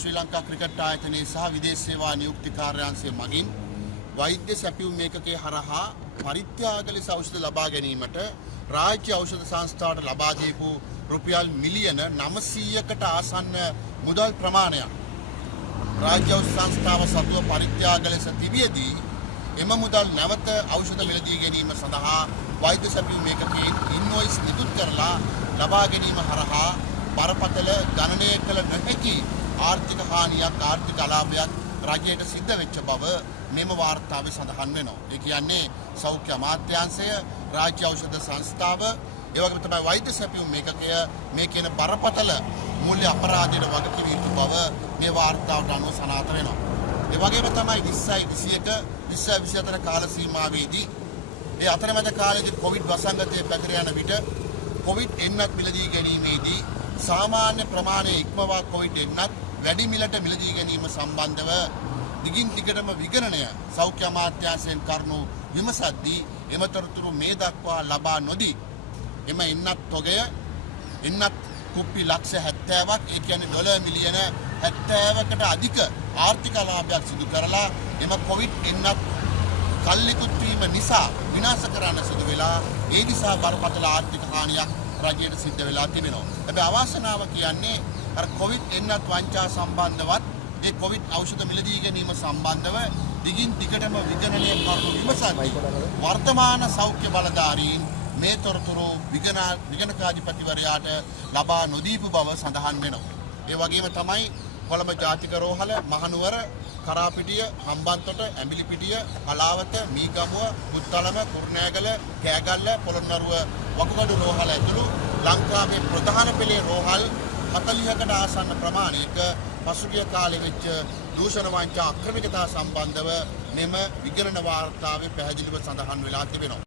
ශ්‍රී Lanka cricket ආයතනයේ සහ විදේශ සේවා නියුක්ති කාර්යාංශය මගින් වෛද්‍ය සැපයුම් ඒකකයේ හරහා පරිත්‍යාග ලෙස ඖෂධ ලබා ගැනීමට රාජ්‍ය ඖෂධ සංස්ථාවට ලබා දීපු රුපියල් මිලියන 900කට ආසන්න මුදල් ප්‍රමාණයක් රාජ්‍ය ඖෂධ සංස්ථාව සතුව පරිත්‍යාග ලෙස තිබියදී එම මුදල් නැවත ඖෂධ මිලදී ගැනීම සඳහා වෛද්‍ය සැපයුම් ඒකකයේ ඉන්වොයිස් නිකුත් කරලා ලබා ගැනීම හරහා බරපතල ගණනය කළ නොහැකි ආර්ථික හානියක් ආර්ථික අලාභයක් රජයට සිද්ධ වෙච්ච බව මෙම වාර්තාවේ සඳහන් වෙනවා. ඒ කියන්නේ සෞඛ්‍ය අමාත්‍යාංශය, රාජ්‍ය ඖෂධ සංස්ථාව, ඒ වගේම තමයි වෛද්‍ය සැපයුම් ඒකකය මේ කියන බරපතල මූල්‍ය අපරාධයට වගකිව යුතු බව මේ වාර්තාවට අනුව සනාථ වෙනවා. ඒ වගේම තමයි 2021 2024 කාල සීමාවේදී ඒ අතරමැද කාලයේදී කොවිඩ් වසංගතය පැතිර යන විට කොවිඩ් එන්නත් මිලදී ගැනීමේදී සාමාන්‍ය ප්‍රමාණය ඉක්මවා කොවිඩ් එන්නත් වැඩි මිලට මිලදී ගැනීම සම්බන්ධව දිගින් දිගටම විගණනය සෞඛ්‍ය අමාත්‍යාංශයෙන් කරුණු විමසද්දී එම තොරතුරු මේ දක්වා ලබා නොදී එම එන්නත් තොගය එන්නත් කුප්පි ලක්ෂ 70ක් ඒ කියන්නේ ඩොලර් මිලියන 70කට අධික ආර්ථික ලාභයක් සිදු කරලා එම කොවිඩ් එන්නත් කල්ලිකුත් වීම නිසා විනාශ කරන්න සිදු වෙලා ඒ නිසා බරපතල ආර්ථික හානියක් රජයට සිද්ධ වෙලා තිබෙනවා. හැබැයි අවාසනාව කියන්නේ අර කොවිඩ් එන්නත් වංචා සම්බන්ධවත් ඒ කොවිඩ් ඖෂධ මිලදී ගැනීම සම්බන්ධව දිගින් දිගටම විගණනය කරුණු විමසද්දී වර්තමාන සෞඛ්‍ය බලධාරීන් මේ තොරතුරු විගණකාධිපතිවරයාට ලබා නොදීපු බව සඳහන් වෙනවා. ඒ වගේම තමයි කොළඹ ජාතික රෝහල, මහනුවර, කරාපිටිය, හම්බන්තොට, ඇඹිලිපිටිය, කලාවත, මීගමුව, පුත්තලම, කුරුණෑගල, කෑගල්ල, පොළොන්නරුව වකුගඩු රෝහල ඇතුළු ලංකාවේ ප්‍රධාන පෙළේ රෝහල් 40කට ආසන්න ප්‍රමාණයක පසුගිය කාලෙ වෙච්ච දූෂණ වංචා අක්‍රමිකතා සම්බන්ධව මෙම විගණන වාර්තාවේ පැහැදිලිව සඳහන් වෙලා තිබෙනවා.